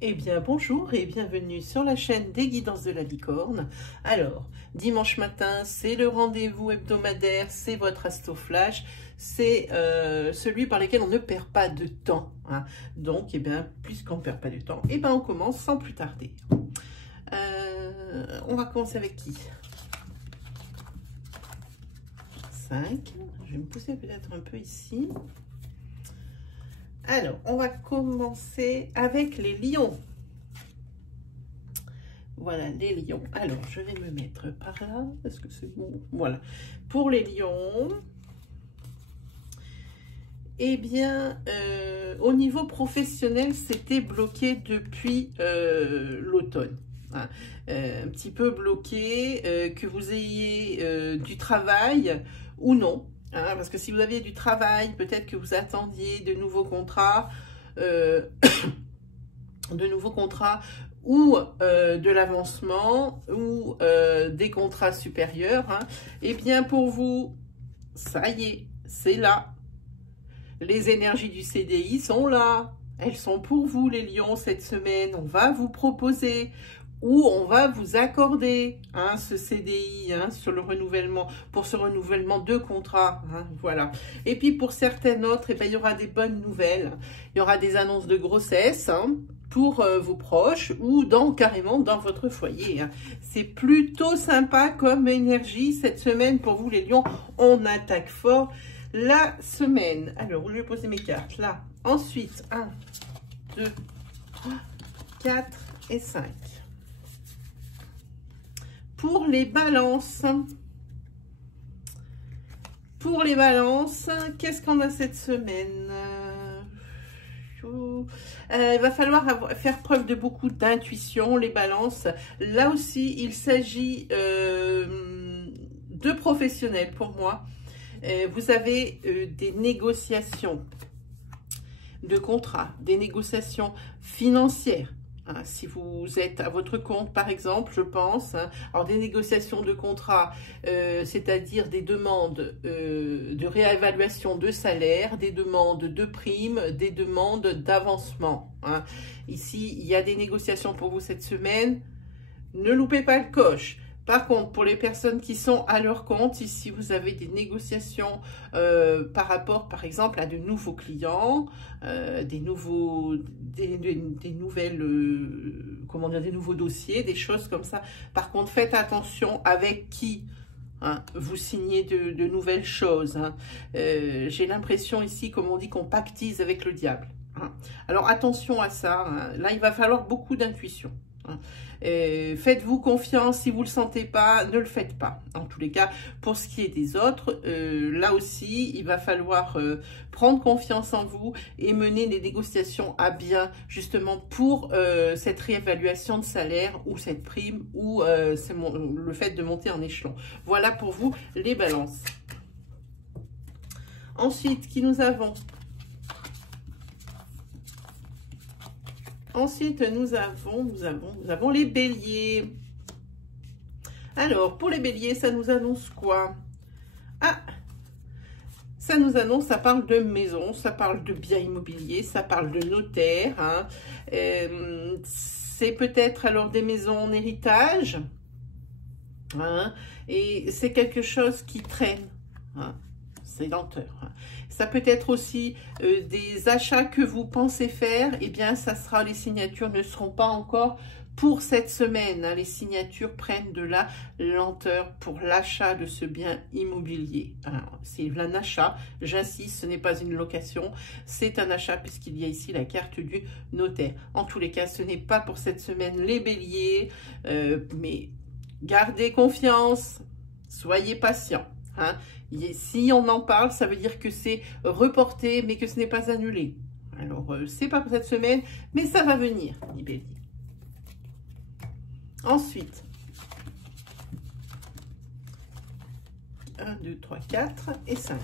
Eh bien bonjour et bienvenue sur la chaîne des guidances de la licorne. Alors, dimanche matin, c'est le rendez-vous hebdomadaire, c'est votre Asto Flash, c'est celui par lequel on ne perd pas de temps. Hein. Donc, eh bien, puisqu'on ne perd pas de temps, eh bien, on commence sans plus tarder. On va commencer avec qui? 5. Je vais me pousser peut-être un peu ici. Alors, on va commencer avec les lions. Voilà, les lions. Alors, je vais me mettre par là. Est-ce que c'est bon? Voilà. Pour les lions, eh bien, au niveau professionnel, c'était bloqué depuis l'automne. Hein. Un petit peu bloqué, que vous ayez du travail ou non. Hein, parce que si vous aviez du travail, peut-être que vous attendiez de nouveaux contrats, ou de l'avancement ou des contrats supérieurs. Hein, et bien pour vous, ça y est, c'est là. Les énergies du CDI sont là. Elles sont pour vous, les lions, cette semaine. On va vous proposer ou on va vous accorder hein, ce CDI hein, sur le renouvellement, pour ce renouvellement de contrat. Hein, voilà. Et puis pour certaines autres, eh ben, il y aura des bonnes nouvelles. Il y aura des annonces de grossesse hein, pour vos proches ou carrément dans votre foyer. Hein. C'est plutôt sympa comme énergie cette semaine pour vous, les lions. On attaque fort la semaine. Alors, où je vais poser mes cartes? Là. Ensuite, 1, 2, 3, 4 et 5. Pour les balances, qu'est-ce qu'on a cette semaine? Il va falloir faire preuve de beaucoup d'intuition, les balances. Là aussi, il s'agit de professionnels pour moi. Vous avez des négociations de contrats, des négociations financières. Hein, si vous êtes à votre compte, par exemple, je pense, hein, alors des négociations de contrats, c'est-à-dire des demandes de réévaluation de salaire, des demandes de primes, des demandes d'avancement. Hein. Ici, il y a des négociations pour vous cette semaine. Ne loupez pas le coche. Par contre, pour les personnes qui sont à leur compte, ici, vous avez des négociations par rapport, par exemple, à de nouveaux clients, des nouveaux dossiers, des choses comme ça. Par contre, faites attention avec qui hein, vous signez de nouvelles choses. Hein. J'ai l'impression ici, comme on dit, qu'on pactise avec le diable. Hein. Alors, attention à ça. Hein. Là, il va falloir beaucoup d'intuition. Hein. Faites-vous confiance, si vous ne le sentez pas, ne le faites pas. En tous les cas, pour ce qui est des autres, là aussi, il va falloir prendre confiance en vous et mener les négociations à bien, justement pour cette réévaluation de salaire ou cette prime ou le fait de monter en échelon. Voilà pour vous les balances. Ensuite, qui nous avons? Ensuite, nous avons les béliers. Alors, pour les béliers, ça nous annonce quoi? Ah, ça nous annonce, ça parle de maison, ça parle de biens immobiliers, ça parle de notaire. Hein. C'est peut-être alors des maisons en héritage. Hein, et c'est quelque chose qui traîne. Hein. C'est lenteur. Hein. Ça peut être aussi des achats que vous pensez faire. Eh bien, ça sera, les signatures ne seront pas encore pour cette semaine. Hein. Les signatures prennent de la lenteur pour l'achat de ce bien immobilier. C'est un achat, j'insiste, ce n'est pas une location, c'est un achat puisqu'il y a ici la carte du notaire. En tous les cas, ce n'est pas pour cette semaine les béliers, mais gardez confiance, soyez patients. Hein. Si on en parle, ça veut dire que c'est reporté, mais que ce n'est pas annulé. Alors, c'est pas pour cette semaine, mais ça va venir, les béliers. Ensuite, 1, 2, 3, 4 et 5.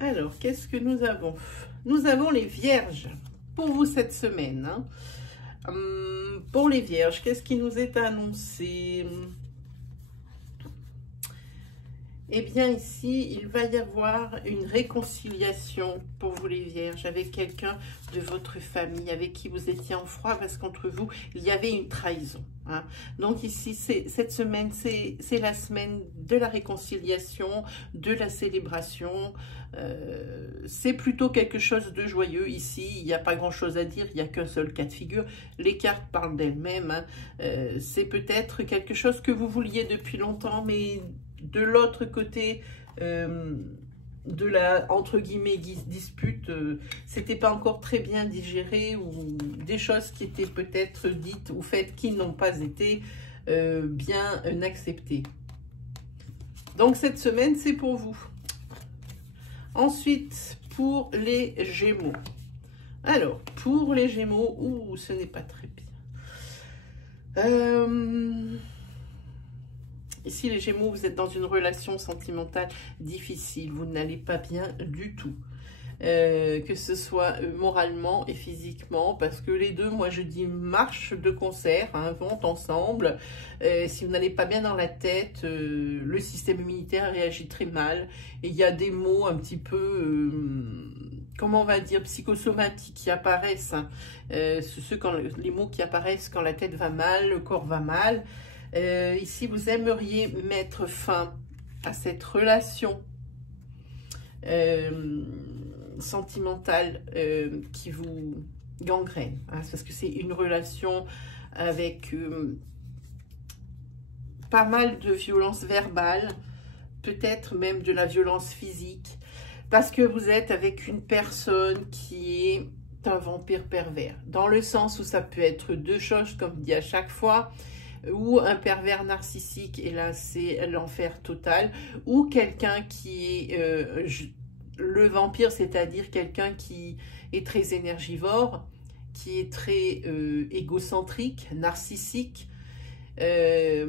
Alors, qu'est-ce que nous avons? Nous avons les vierges pour vous cette semaine. Hein. Pour les vierges, qu'est-ce qui nous est annoncé? Eh bien ici, il va y avoir une réconciliation pour vous les Vierges avec quelqu'un de votre famille, avec qui vous étiez en froid parce qu'entre vous, il y avait une trahison. Hein. Donc ici, cette semaine, c'est la semaine de la réconciliation, de la célébration. C'est plutôt quelque chose de joyeux ici. Il n'y a pas grand-chose à dire, il n'y a qu'un seul cas de figure. Les cartes parlent d'elles-mêmes. Hein. C'est peut-être quelque chose que vous vouliez depuis longtemps, mais de l'autre côté de la, entre guillemets, dispute, c'était pas encore très bien digéré, ou des choses qui étaient peut-être dites ou faites qui n'ont pas été bien acceptées. Donc cette semaine, c'est pour vous. Ensuite, pour les Gémeaux. Alors, pour les Gémeaux, ouh, ce n'est pas très bien. Ici, les Gémeaux, vous êtes dans une relation sentimentale difficile. Vous n'allez pas bien du tout. Que ce soit moralement et physiquement, parce que les deux, moi je dis, marchent de concert, hein, vont ensemble. Si vous n'allez pas bien dans la tête, le système immunitaire réagit très mal. Et il y a des mots un petit peu, comment on va dire, psychosomatiques qui apparaissent. Hein. Les mots qui apparaissent quand la tête va mal, le corps va mal. Ici, vous aimeriez mettre fin à cette relation sentimentale qui vous gangrène. Hein, parce que c'est une relation avec pas mal de violence verbale, peut-être même de la violence physique, parce que vous êtes avec une personne qui est un vampire pervers, dans le sens où ça peut être deux choses, comme dit à chaque fois, ou un pervers narcissique, et là c'est l'enfer total, ou quelqu'un qui est le vampire, c'est-à-dire quelqu'un qui est très énergivore, qui est très égocentrique, narcissique, quelqu'un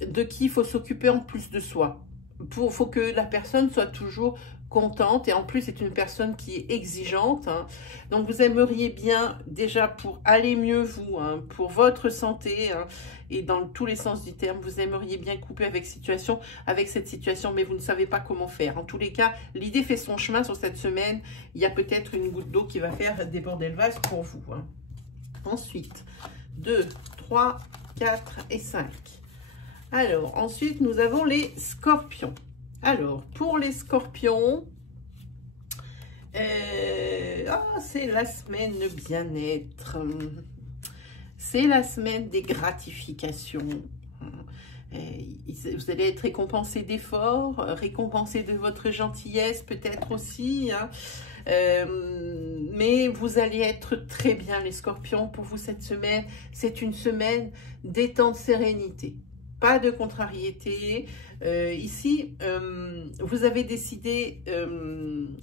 de qui il faut s'occuper en plus de soi. Il faut que la personne soit toujours contente, et en plus c'est une personne qui est exigeante, hein. Donc vous aimeriez bien, déjà pour aller mieux vous, hein, pour votre santé, hein, et dans tous les sens du terme, vous aimeriez bien couper avec cette situation, mais vous ne savez pas comment faire. En tous les cas, l'idée fait son chemin sur cette semaine. Il y a peut-être une goutte d'eau qui va faire déborder le vase pour vous, hein. Ensuite, 2, 3, 4 et 5. Alors, ensuite, nous avons les scorpions. Alors, pour les scorpions, c'est la semaine bien-être. C'est la semaine des gratifications. Vous allez être récompensé d'efforts, récompensé de votre gentillesse peut-être aussi. Hein. Mais vous allez être très bien les scorpions. Pour vous cette semaine, c'est une semaine détente, sérénité. Pas de contrariété. Ici, vous avez décidé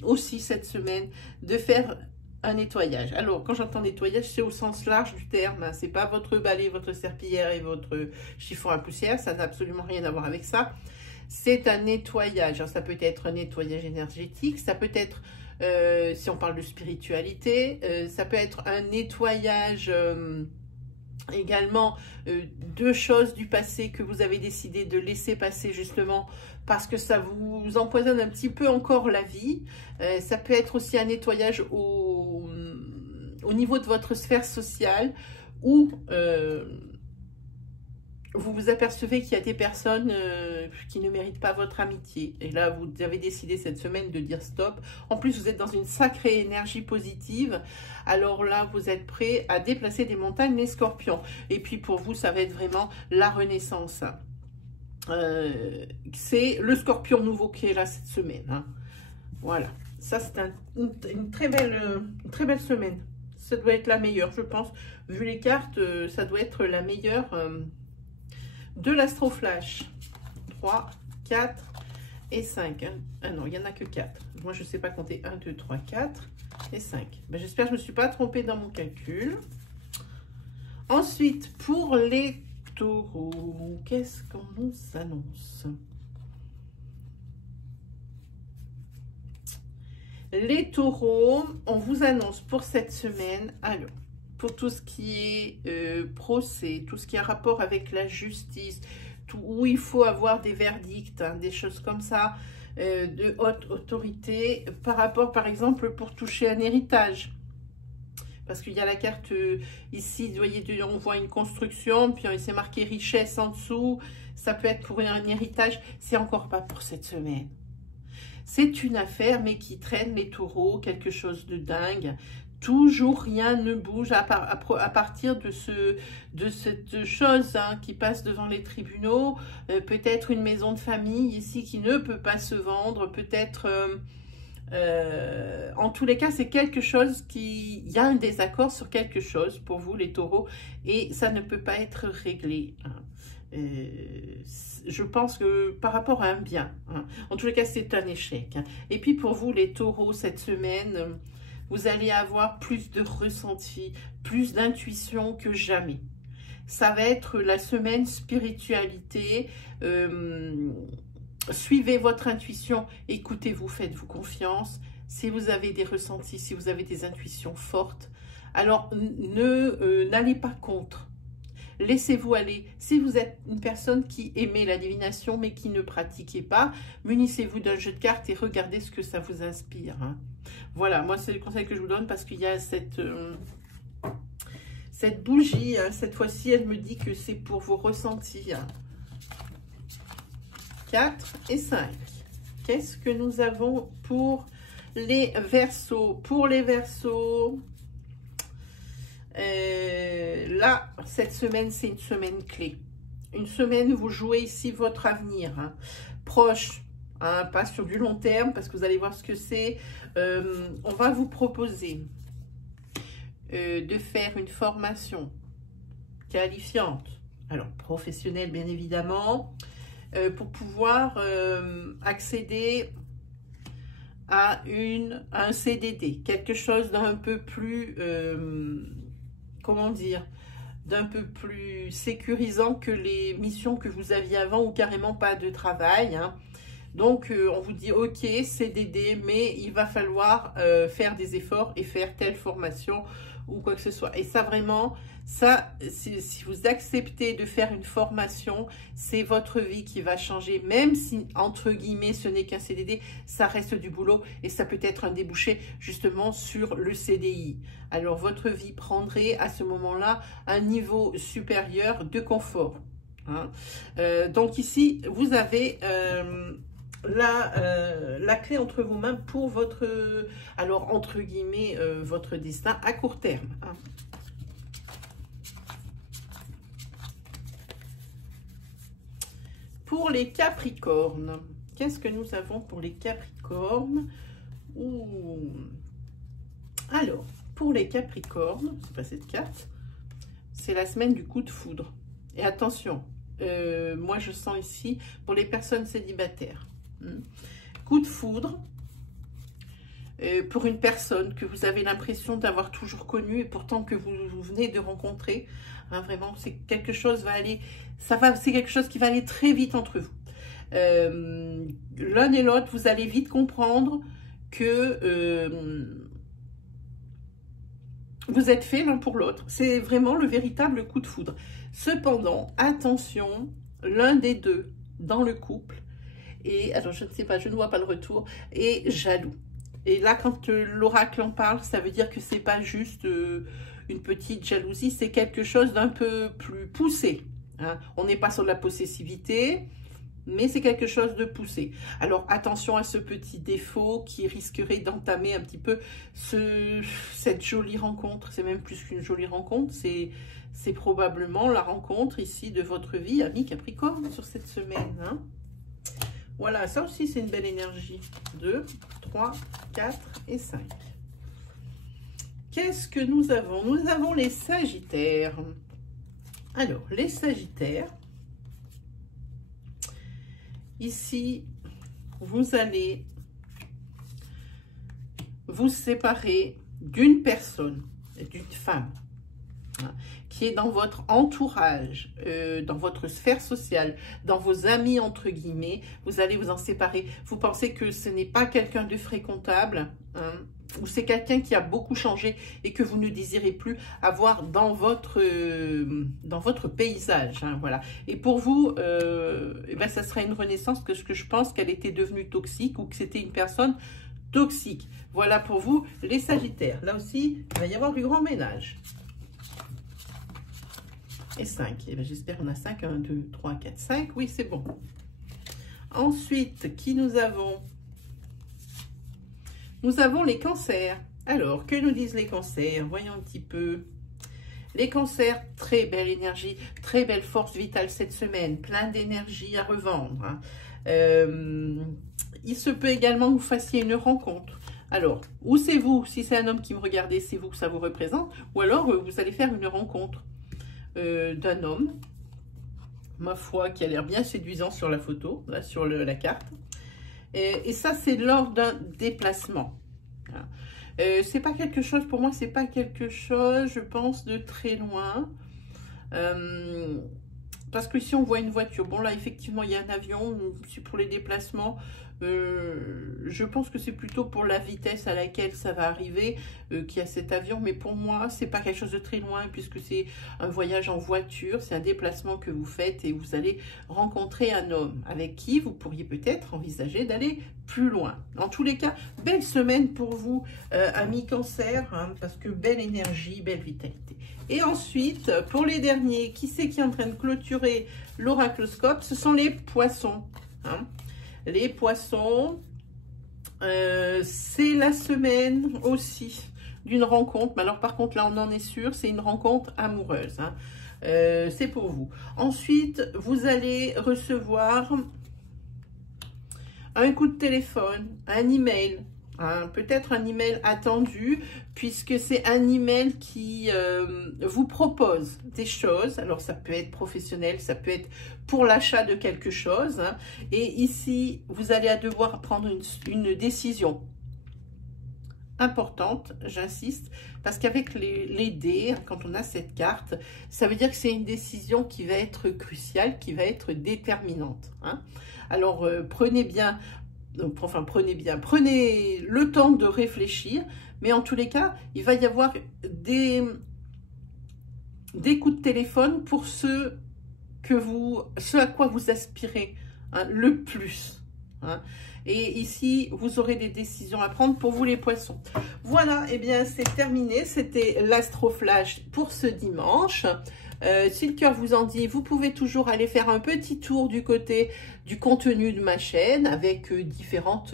aussi cette semaine de faire un nettoyage. Alors, quand j'entends nettoyage, c'est au sens large du terme. Hein. C'est pas votre balai, votre serpillière et votre chiffon à poussière. Ça n'a absolument rien à voir avec ça. C'est un nettoyage. Alors, ça peut être un nettoyage énergétique. Ça peut être, si on parle de spiritualité, ça peut être un nettoyage... également deux choses du passé que vous avez décidé de laisser passer justement parce que ça vous empoisonne un petit peu encore la vie. Ça peut être aussi un nettoyage au niveau de votre sphère sociale où vous vous apercevez qu'il y a des personnes qui ne méritent pas votre amitié. Et là, vous avez décidé cette semaine de dire stop. En plus, vous êtes dans une sacrée énergie positive. Alors là, vous êtes prêt à déplacer des montagnes, les scorpions. Et puis pour vous, ça va être vraiment la renaissance. C'est le scorpion nouveau qui est là cette semaine. Hein. Voilà. Ça, c'est une très belle semaine. Ça doit être la meilleure, je pense. Vu les cartes, ça doit être la meilleure... de l'Astroflash. 3, 4 et 5. Hein. Ah non, il n'y en a que 4. Moi, je ne sais pas compter. 1, 2, 3, 4 et 5. Ben, j'espère que je ne me suis pas trompée dans mon calcul. Ensuite, pour les taureaux, qu'est-ce qu'on nous annonce? Les taureaux, on vous annonce pour cette semaine, alors, pour tout ce qui est procès, tout ce qui a rapport avec la justice, où il faut avoir des verdicts, hein, des choses comme ça, de haute autorité, par rapport, par exemple, pour toucher un héritage. Parce qu'il y a la carte ici, vous voyez, on voit une construction, puis il s'est marqué richesse en dessous. Ça peut être pour un héritage. C'est encore pas pour cette semaine. C'est une affaire, mais qui traîne les taureaux, quelque chose de dingue. Toujours rien ne bouge à partir de cette chose, hein, qui passe devant les tribunaux. Peut-être une maison de famille ici qui ne peut pas se vendre. Peut-être, en tous les cas, c'est quelque chose qui... Il y a un désaccord sur quelque chose pour vous, les taureaux, et ça ne peut pas être réglé, hein. Je pense que par rapport à un bien, hein, en tous les cas, c'est un échec, hein. Et puis pour vous, les taureaux, cette semaine, vous allez avoir plus de ressenti, plus d'intuition que jamais. Ça va être la semaine spiritualité. Suivez votre intuition, écoutez-vous, faites-vous confiance. Si vous avez des ressentis, si vous avez des intuitions fortes, alors n'allez pas contre. Laissez-vous aller. Si vous êtes une personne qui aimait la divination mais qui ne pratiquait pas, munissez-vous d'un jeu de cartes et regardez ce que ça vous inspire, hein. Voilà, moi c'est le conseil que je vous donne parce qu'il y a cette bougie, hein, cette fois-ci elle me dit que c'est pour vos ressentis, hein. 4 et 5. Qu'est-ce que nous avons pour les Verseaux? Pour les Verseaux, là, cette semaine, c'est une semaine clé. Une semaine, vous jouez ici votre avenir, hein, proche, hein, pas sur du long terme, parce que vous allez voir ce que c'est. On va vous proposer de faire une formation qualifiante, alors professionnelle bien évidemment, pour pouvoir accéder à un CDD, quelque chose d'un peu plus, comment dire, d'un peu plus sécurisant que les missions que vous aviez avant ou carrément pas de travail, hein. Donc, on vous dit, ok, CDD, mais il va falloir faire des efforts et faire telle formation ou quoi que ce soit. Et ça, vraiment, ça, si vous acceptez de faire une formation, c'est votre vie qui va changer. Même si, entre guillemets, ce n'est qu'un CDD, ça reste du boulot et ça peut être un débouché justement sur le CDI. Alors, votre vie prendrait à ce moment-là un niveau supérieur de confort, hein. Donc ici, vous avez... la clé entre vos mains pour votre, alors entre guillemets, votre destin à court terme, hein. Pour les Capricornes, qu'est-ce que nous avons pour les Capricornes? Alors, pour les Capricornes, c'est pas cette carte, c'est la semaine du coup de foudre. Et attention, moi je sens ici, pour les personnes célibataires, coup de foudre pour une personne que vous avez l'impression d'avoir toujours connue et pourtant que vous venez de rencontrer, hein, vraiment c'est quelque chose c'est quelque chose qui va aller très vite entre vous. L'un et l'autre, vous allez vite comprendre que vous êtes faits l'un pour l'autre. C'est vraiment le véritable coup de foudre. Cependant, attention, l'un des deux dans le couple, et alors je ne sais pas, je ne vois pas le retour, est jaloux. Et là, quand l'oracle en parle, ça veut dire que c'est pas juste une petite jalousie, c'est quelque chose d'un peu plus poussé, hein. On n'est pas sur la possessivité, mais c'est quelque chose de poussé. Alors attention à ce petit défaut qui risquerait d'entamer un petit peu cette jolie rencontre. C'est même plus qu'une jolie rencontre, c'est probablement la rencontre ici de votre vie, ami Capricorne, sur cette semaine, hein. Voilà, ça aussi c'est une belle énergie. 2, 3, 4 et 5. Qu'est-ce que nous avons? Nous avons les Sagittaires. Alors, les Sagittaires, ici, vous allez vous séparer d'une personne, d'une femme. hein, qui est dans votre entourage, dans votre sphère sociale, dans vos amis, entre guillemets, vous allez vous en séparer. Vous pensez que ce n'est pas quelqu'un de fréquentable, hein, ou c'est quelqu'un qui a beaucoup changé et que vous ne désirez plus avoir dans votre paysage, hein, voilà. Et pour vous, eh ben, ça sera une renaissance, parce que je pense qu'elle était devenue toxique ou que c'était une personne toxique. Voilà pour vous, les Sagittaires. Là aussi, il va y avoir du grand ménage. Et 5. Eh ben, j'espère qu'on a 5. 1, 2, 3, 4, 5. Oui, c'est bon. Ensuite, qui nous avons? Nous avons les cancers. Alors, que nous disent les cancers? Voyons un petit peu. Les cancers, très belle énergie, très belle force vitale cette semaine, plein d'énergie à revendre, hein. Il se peut également que vous fassiez une rencontre. Alors, ou c'est vous, si c'est un homme qui me regardait, c'est vous que ça vous représente, ou alors vous allez faire une rencontre d'un homme, ma foi, qui a l'air bien séduisant sur la photo, là, sur la carte. Et ça, c'est lors d'un déplacement. C'est pas quelque chose, pour moi, c'est pas quelque chose, je pense, de très loin. Parce que si on voit une voiture, bon là, effectivement, il y a un avion, c'est pour les déplacements. Je pense que c'est plutôt pour la vitesse à laquelle ça va arriver qu'il y a cet avion, mais pour moi c'est pas quelque chose de très loin puisque c'est un voyage en voiture, c'est un déplacement que vous faites et vous allez rencontrer un homme avec qui vous pourriez peut-être envisager d'aller plus loin. En tous les cas, belle semaine pour vous, amis Cancer, hein, parce que belle énergie, belle vitalité. Et ensuite, pour les derniers, qui c'est qui est en train de clôturer l'oracloscope? Ce sont les poissons, hein. Les poissons, c'est la semaine aussi d'une rencontre. Mais alors par contre, là, on en est sûr, c'est une rencontre amoureuse, hein. C'est pour vous. Ensuite, vous allez recevoir un coup de téléphone, un email, hein, peut-être un email attendu, puisque c'est un email qui vous propose des choses. Alors ça peut être professionnel, ça peut être pour l'achat de quelque chose, hein. Et ici vous allez devoir prendre une décision importante, j'insiste, parce qu'avec les dés, quand on a cette carte, ça veut dire que c'est une décision qui va être cruciale, qui va être déterminante, hein. Alors prenez le temps de réfléchir, mais en tous les cas, il va y avoir des coups de téléphone pour ce à quoi vous aspirez, hein, le plus, hein. Et ici, vous aurez des décisions à prendre pour vous les poissons. Voilà, et eh bien c'est terminé. C'était l'Astroflash pour ce dimanche. Si le cœur vous en dit, vous pouvez toujours aller faire un petit tour du côté du contenu de ma chaîne avec différentes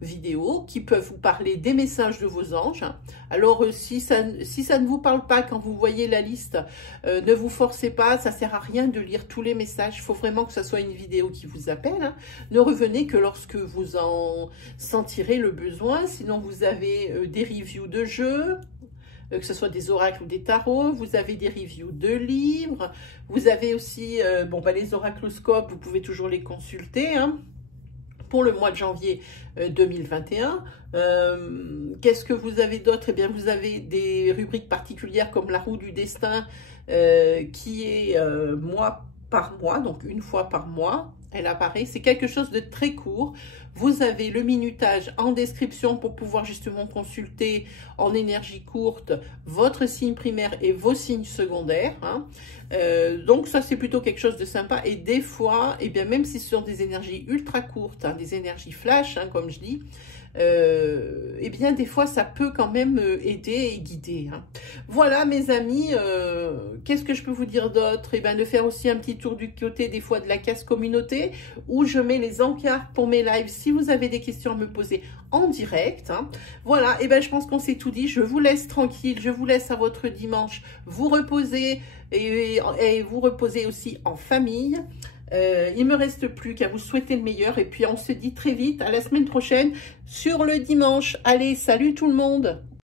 vidéos qui peuvent vous parler des messages de vos anges. Alors si ça ne vous parle pas quand vous voyez la liste, ne vous forcez pas, ça sert à rien de lire tous les messages. Il faut vraiment que ce soit une vidéo qui vous appelle, hein. Ne revenez que lorsque vous en sentirez le besoin. Sinon vous avez des reviews de jeux, que ce soit des oracles ou des tarots, vous avez des reviews de livres, vous avez aussi les oracloscopes, vous pouvez toujours les consulter, hein, pour le mois de janvier 2021. Qu'est-ce que vous avez d'autre? Eh bien, vous avez des rubriques particulières comme la roue du destin, qui est mois par mois, donc une fois par mois. Elle apparaît, c'est quelque chose de très court. Vous avez le minutage en description pour pouvoir justement consulter en énergie courte votre signe primaire et vos signes secondaires, hein. Donc ça c'est plutôt quelque chose de sympa. Et des fois, eh bien même si ce sont des énergies ultra courtes, hein, des énergies flash, hein, comme je dis, eh bien des fois ça peut quand même aider et guider, hein. Voilà mes amis, qu'est-ce que je peux vous dire d'autre? Eh bien de faire aussi un petit tour du côté des fois de la case communauté où je mets les encarts pour mes lives si vous avez des questions à me poser en direct, hein. Voilà, et bien je pense qu'on s'est tout dit. Je vous laisse tranquille, je vous laisse à votre dimanche vous reposer et vous reposer aussi en famille. Il me reste plus qu'à vous souhaiter le meilleur et puis on se dit très vite à la semaine prochaine sur le dimanche. Allez, salut tout le monde!